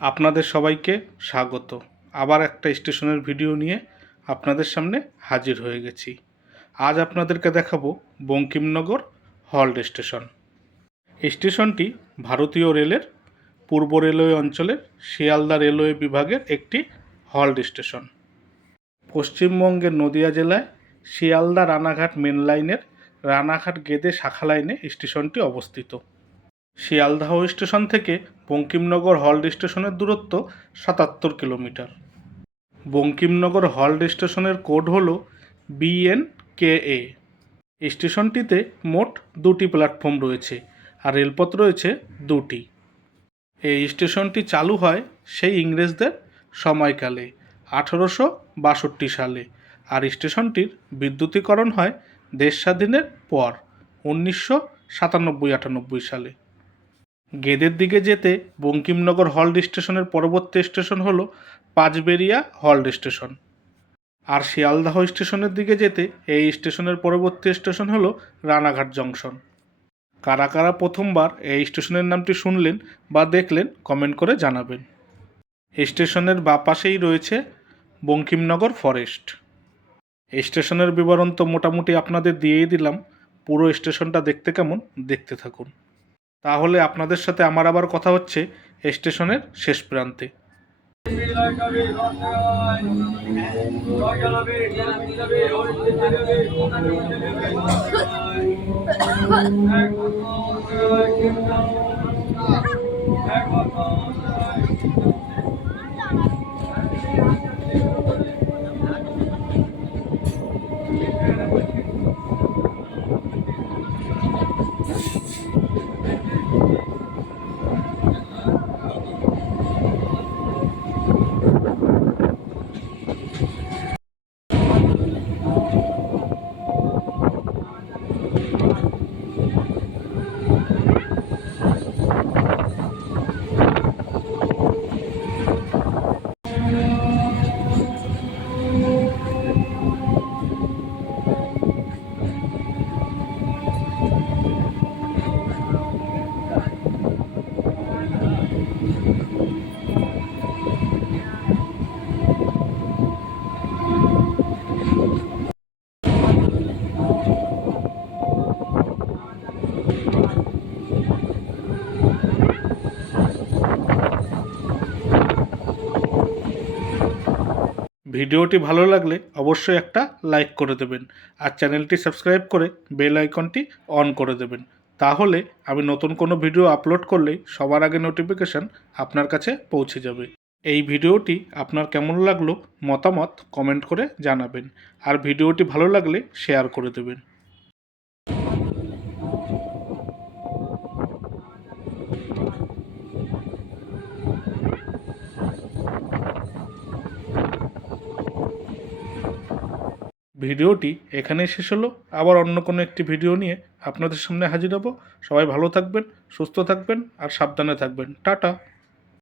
আপনাদের সবাইকে স্বাগত। আবার একটা স্টেশনের ভিডিও নিয়ে আপনাদের সামনে হাজির হয়ে গেছি। আজ আপনাদেরকে দেখাবো বঙ্কিমনগর হল্ট স্টেশন। স্টেশনটি ভারতীয় রেলের পূর্ব রেলওয়ে অঞ্চলের শিয়ালদা রেলওয়ে বিভাগের একটি হল্ট স্টেশন। পশ্চিমবঙ্গের নদিয়া জেলায় শিয়ালদা রানাঘাট মেন লাইনের রানাঘাট গেদে শাখা লাইনে স্টেশনটি অবস্থিত। শিয়ালদাহ স্টেশন থেকে বঙ্কিমনগর হল্ট স্টেশনের দূরত্ব সাতাত্তর কিলোমিটার। বঙ্কিমনগর হল্ট স্টেশনের কোড হল বিএন কে এ স্টেশনটিতে মোট দুটি প্ল্যাটফর্ম রয়েছে আর রেলপথ রয়েছে দুটি। এই স্টেশনটি চালু হয় সেই ইংরেজদের সময়কালে, আঠেরোশো বাষট্টি সালে, আর স্টেশনটির বিদ্যুতীকরণ হয় দেশ স্বাধীনের পর, উনিশশো সাতানব্বই আটানব্বই সালে। গেদের দিকে যেতে বঙ্কিমনগর হল্ট স্টেশনের পরবর্তী স্টেশন হলো পাঁচবেরিয়া হল্ট স্টেশন। আর শিয়ালদাহ স্টেশনের দিকে যেতে এই স্টেশনের পরবর্তী স্টেশন হলো রানাঘাট জংশন। কারা কারা প্রথমবার এই স্টেশনের নামটি শুনলেন বা দেখলেন কমেন্ট করে জানাবেন। স্টেশনের বা পাশেই রয়েছে বঙ্কিমনগর ফরেস্ট। স্টেশনের বিবরণ তো মোটামুটি আপনাদের দিয়েই দিলাম। পুরো স্টেশনটা দেখতে কেমন? দেখতে থাকুন। তাহলে আপনাদের সাথে আমার আবার কথা হচ্ছে স্টেশনের শেষ প্রান্তে। ভিডিওটি ভালো লাগলে অবশ্যই একটা লাইক করে দেবেন আর চ্যানেলটি সাবস্ক্রাইব করে বেল আইকনটি অন করে দেবেন। তাহলে আমি নতুন কোনো ভিডিও আপলোড করলেই সবার আগে নোটিফিকেশান আপনার কাছে পৌঁছে যাবে। এই ভিডিওটি আপনার কেমন লাগল মতামত কমেন্ট করে জানাবেন। আর ভিডিওটি ভালো লাগলে শেয়ার করে দেবেন। ভিডিওটি এখানেই শেষ হলো। আবার অন্য কোনো একটি ভিডিও নিয়ে আপনাদের সামনে হাজির হব। সবাই ভালো থাকবেন, সুস্থ থাকবেন আর সাবধানে থাকবেন। টাটা।